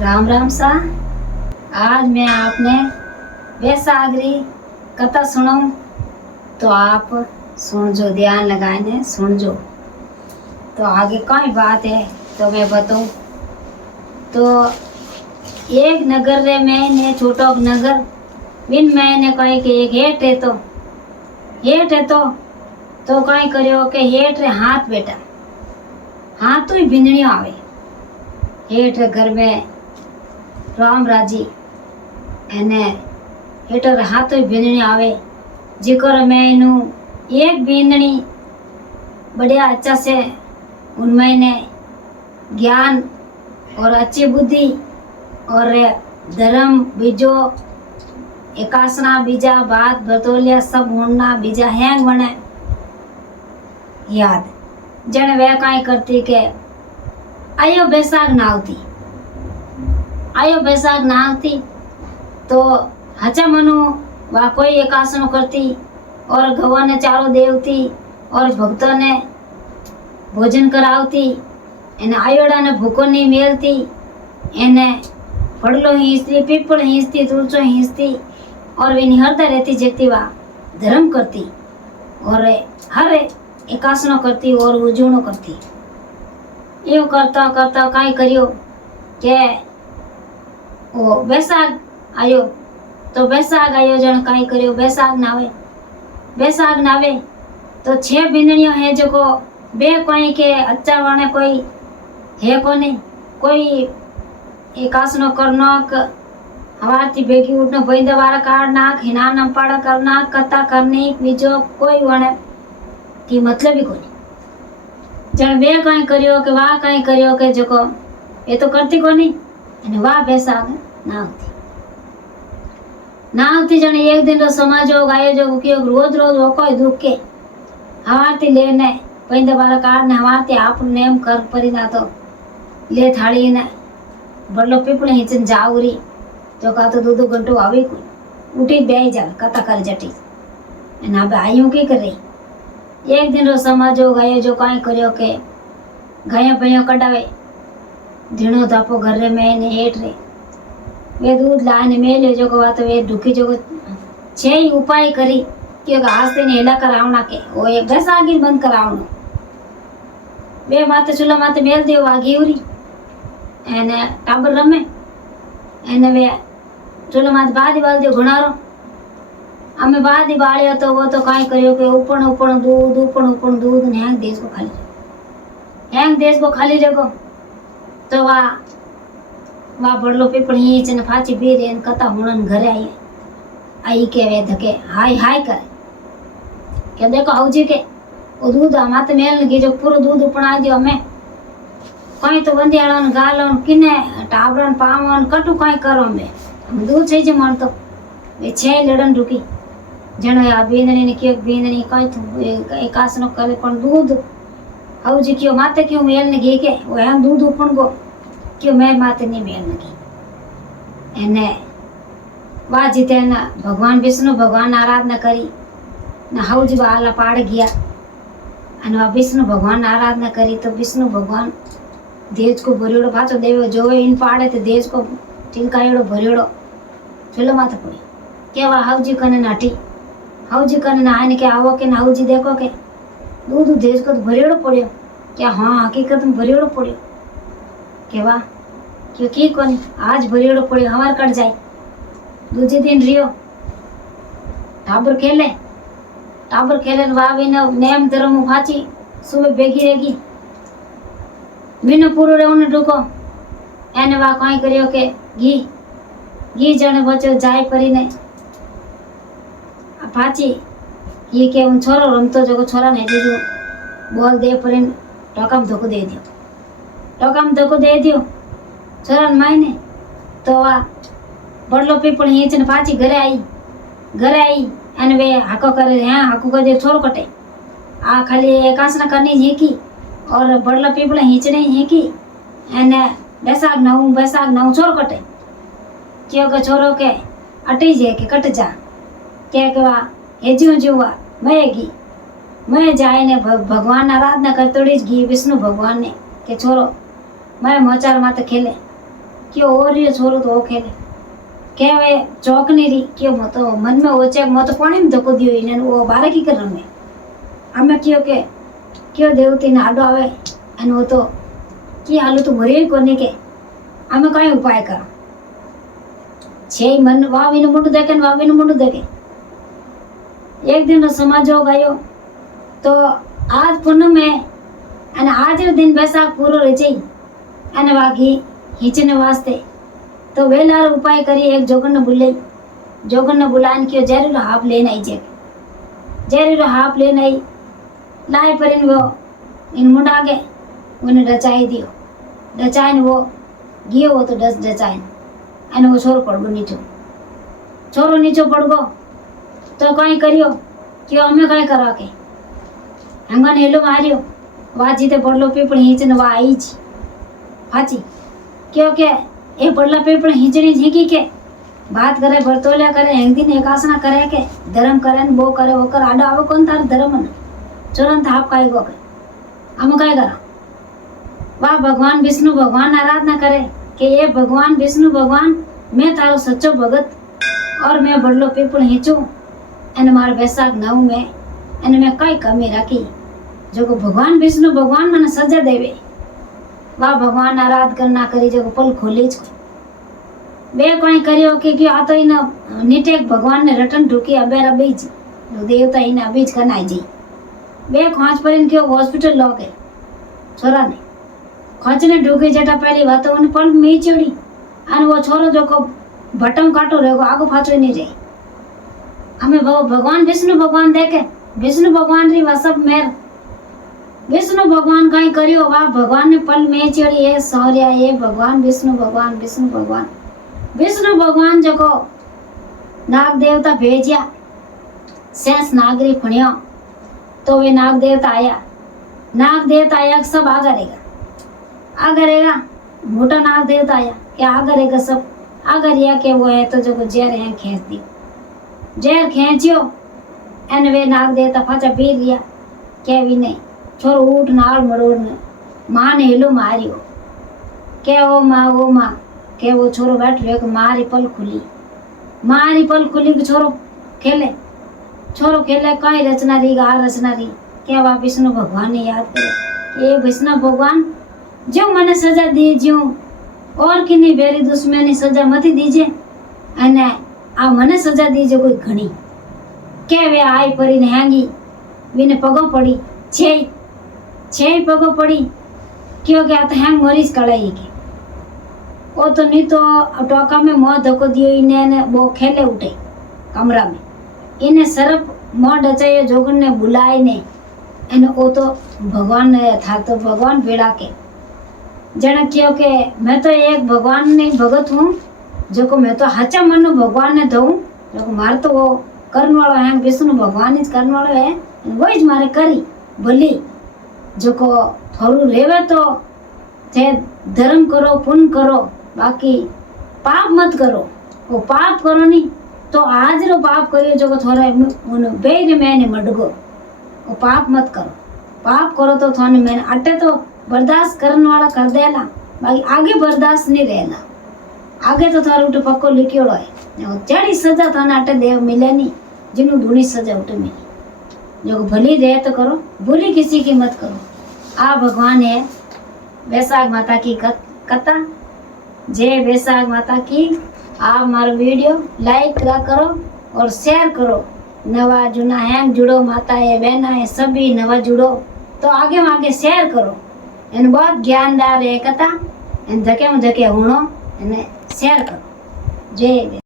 राम राम सा। आज मैं आपने वैसागरी कथा सुनाऊं तो आप सुन जो, ध्यान लगाने सुन जो। तो आगे कई बात है तो मैं बताऊं। तो एक नगर रे मैंने छोटो नगर बिन मैंने कही कि एक हेठ है तो कई करियो के हेठ रे हाथ बेटा हाथ तो ही बिंदनी आवे। हेठ घर में राम राजी एने हेटर हाथ ही बींदनी आवे जिकर मैं इनू एक बींदनी बढ़िया अच्छा से उनमें ने ज्ञान और अच्छी बुद्धि और धर्म बीजो एकासना बीजा बात बतौलिया सब होना बीजा हैंग बने याद जन वे काई करती के आयो बैसाख नावती तो हचा मनु वा कोई एकासनो करती और गवा ने चारो देवती और भक्तों ने भोजन करावती एने आयोड़ा ने भूखो नहीं मेलती एने फड़लो हींचती पीपल हींचती तुलसो हींचती और वे निहरता रहती जगती वा धर्म करती और हर एकासनो करती और उजूणो करती। यो करता करता काई करियो के ओ बैसाख आयो तो बैसाख आयो जन काई करियो बैसाख नावे तो 6 बिंदनियों है जो को बे कोई के अच्छा वाने कोई है कोने कोई एकासनो करनाक हवाती बेगी उठने बंद वाला काढ़ना हिना नंपाड़ा करना कथा करनी बीजो कोई वाने की मतलब ही कोई जन बे कहीं करियो के वाह कहीं करियो के जो को ये तो करती कोनी अने वाह बैसाख ना होती जन एक दिन रो समाजो गायो जो कि रोज वो कोई दुख के हवाती लेने पैंदे वाला कार्ड ने हवाती आप नेम कर परी ना तो ले थाली ने बड़लो पीपळे हिचन जावरी जो का तो 2 घंटो आवे कोई उठी बेई जा कथा कर जटी एना बे आयु की करे। एक दिन रो समाजो गायो जो काई करियो के गाया भैया कटावे धीणो धापो घर रे में ने हेठ रे वे दूध लाने मेले जो को तो वे ढुकी जो 6 उपाय करी कि घास ने हेला करावना के वो एक बैसाखी बंद करावनो वे माते चूल्हा माते मेल देव आगी उरी एने टाबर रमे एने वे चूल्हा माते बादी बाल देव घुनारो हमें बादी बालिया तो वो तो काई करियो के ऊपर दूध ने हैंग देश को खाली रखो तो वा बड़लो पीपल हीच ने फाची बेरे ने कथा हुणन घरे आई के वे धके हाय करे के देखो हौजी के ओ दूध माते मेल ने जो पूरो दूध उपणा दियो हमें कई तो बंदियाळन गालन किने टाबरन पावन कटु कई करो हमें दूध छे जे मन तो वे 6 लड़न रुकी जणो या बींदनी ने क्यों बींदनी कई तो एकासनो करे पण दूध हौजी क्यों माते क्यों मेल ने गे के वो हम दूध उपण गो क्यों मैं माते नहीं मेल ने गे एने वा जीते ना भगवान विष्णु भगवान आराधना करी ना हौजी बाला पाड़ गया अने विष्णु भगवान आराधना करी तो विष्णु भगवान देज को भरियोड़ो पाछो देव जो इन पाड़े तो देज को टिलकायोड़ो भरियोड़ो चलो माथे पड़ी केवा हौजी कने नाटी हौजी कने ना आने के आवो के ना हौजी देखो के दूध देज को तो भरियोड़ो पड़ियो क्या हाँ हकीकत में भरियोड़ो पड़ियो केवा क्योंकि कोनी आज भरियोड़ो पड़ियो हमार कट जाए दूजे दिन रियो टाबर खेले वावी ने नेम धर्म फाची सुबह बेगी रहेगी मीनो पूरो रेवने ढुको एने वा कई करियो के घी जने बचो जाय परी ने फाची ये के उन छोरो रमतो जो छोरा ने जो बोल दे परी टोकम धोको दे दियो छोरा ने मायने तो वा बड़लो पीपल हीच ने फाची घरे आई एने वे हाको करे हैं हाको कर दे छोरो कटे आ खाली एकासना करनी है की और बड़ला पीपल हीचने है की एने बैसाख नौ छोरो कटे क्यों के छोरो के अटी जे के कट जा के वा हेजू जुवा मैं जाए ने भगवान आराधना करतोड़ी घी विष्णु भगवान ने के छोरो मैं मोचार माते खेले क्यों हो रही है छोरो तो खेले क्या वे चौक नहीं रही क्यों मत मन में ओचे मत पानी में धक्को दियो इने वो बारे की कर रमे हमें क्यों देवती ने आडो आवे अने वो तो की हालो तो मरे कोने के हमें कई उपाय करा छे मन वावीने मुंडू देखे ने वावीने मुंडू देखे एक दिन समाजो गयो तो आज पूनम है अने आज दिन बैसाख पूरो रही जाई अने वागी हिचने वास्ते तो वेलार उपाय करी एक जोगन ने बुलान क्यों जरूर हाफ लेने आई जरूर हाफ लेने आई लाए पर इन वो इन मुंडा के उन्हें डचाई दियो डचाइन वो गियो वो तो डचाइन अने वो छोरो पड़ गो छोरो नीचो पड़ गो तो कई करियो क्यों हमें कई करा के हंगन हेलो मारियो वाजी ते पड़लो पीपल हिंचने वा आई जी हाची क्योंकि ये पड़ला पीपल हिंचनी झीकी के बात करे बरतोलिया करे एक दिन एक आसना करे के धर्म करे न वो करे वो कर आडो आवे कौन तार धर्म न तुरंत आप काई गो के हम काय करा वाह भगवान विष्णु भगवान आराधना करे कि ये भगवान विष्णु भगवान मैं तारो सच्चो भगत और मैं बड़लो पीपल हिंचू अने मार बैसाख 9 में अने मैं कई कमी राखी जो को भगवान विष्णु भगवान मने सजा देवे वाह भगवान आराध करना करी जो पल खोली बे कोई करियो कि आ तो इन निटेक भगवान ने रटन ढूकी अबेर अबीज देवता इन अबीज करना आई जी बे खोज पर इनके हॉस्पिटल लो गए छोरा ने खोज ने ढूकी जटा पहली बात उन पल में चढ़ी अन वो छोरो जो को भटम काटो रहेगो आगो फाचो नहीं रही हमें भगवान विष्णु भगवान देखे विष्णु भगवान री वसब मेर विष्णु भगवान कहीं करियो वाह भगवान ने पल में चढ़ी है सौर्या ये भगवान विष्णु भगवान जो को नाग देवता भेजिया शेष नागरी फणियो तो वे नाग देवता आया सब आ करेगा मोटा नाग देवता आया क्या आ करेगा सब आ करिया के वो है तो जो को जहर है खींच दी जहर खींचियो एन वे नाग देवता फाचा पी लिया क्या भी नहीं छोरो उठ नाल मरोड़ ने मां ने हेलो मारियो के वो मां के वो छोरो बैठ रे मारी पल खुली के छोरो खेले कई रचना री के वा विष्णु भगवान ने याद करे ये विष्णु भगवान जो मने सजा दी जो और किनी बेरी दुश्मनी सजा मती दीजे अने आ मने सजा दीजे कोई घणी के वे आई परी ने हैंगी विने पगो पड़ी छे पगो पड़ी क्यों क्या तो हैंग मरीज कड़ाई के वो तो नहीं तो टोका में मोह धक्को दियो इन्हें वो खेले उठे कमरा में इन्हें सरप मोह डचायो जोगन ने बुलाए ने एने वो तो भगवान ने था तो भगवान बेड़ा के जने क्यों के मैं तो एक भगवान ने भगत हूँ जो को मैं तो हचा मनु भगवान ने दऊं जो को मार तो वो करने वाला है विष्णु भगवान ही करने वाला है वही ज मारे करी बोली जो को थोड़ू रेवे तो चे धर्म करो पुण्य करो बाकी पाप मत करो वो पाप करो नहीं तो आज रो पाप करियो जो को थोड़ा उन बेरे मैंने मडगो वो पाप मत करो पाप करो तो थोने मैंने अटे तो बर्दाश्त करने वाला कर देला बाकी आगे बर्दाश्त नहीं रहना आगे तो थारे उठे पक्को लिखियोड़ो है जड़ी सजा थाने अटे देव मिले नहीं जिनु धूनी सजा उठे मिली जो भली दे तो करो बुरी किसी की मत करो आ भगवान है बैसाख माता की कथा जय बैसाख माता की आप हमारा वीडियो लाइक करो और शेयर करो नवा जुना है जुड़ो माता है बहना है सभी नवा जुड़ो तो आगे शेयर करो इन बहुत ज्ञानदार है कथा इन धके में धके हुणो शेयर करो जय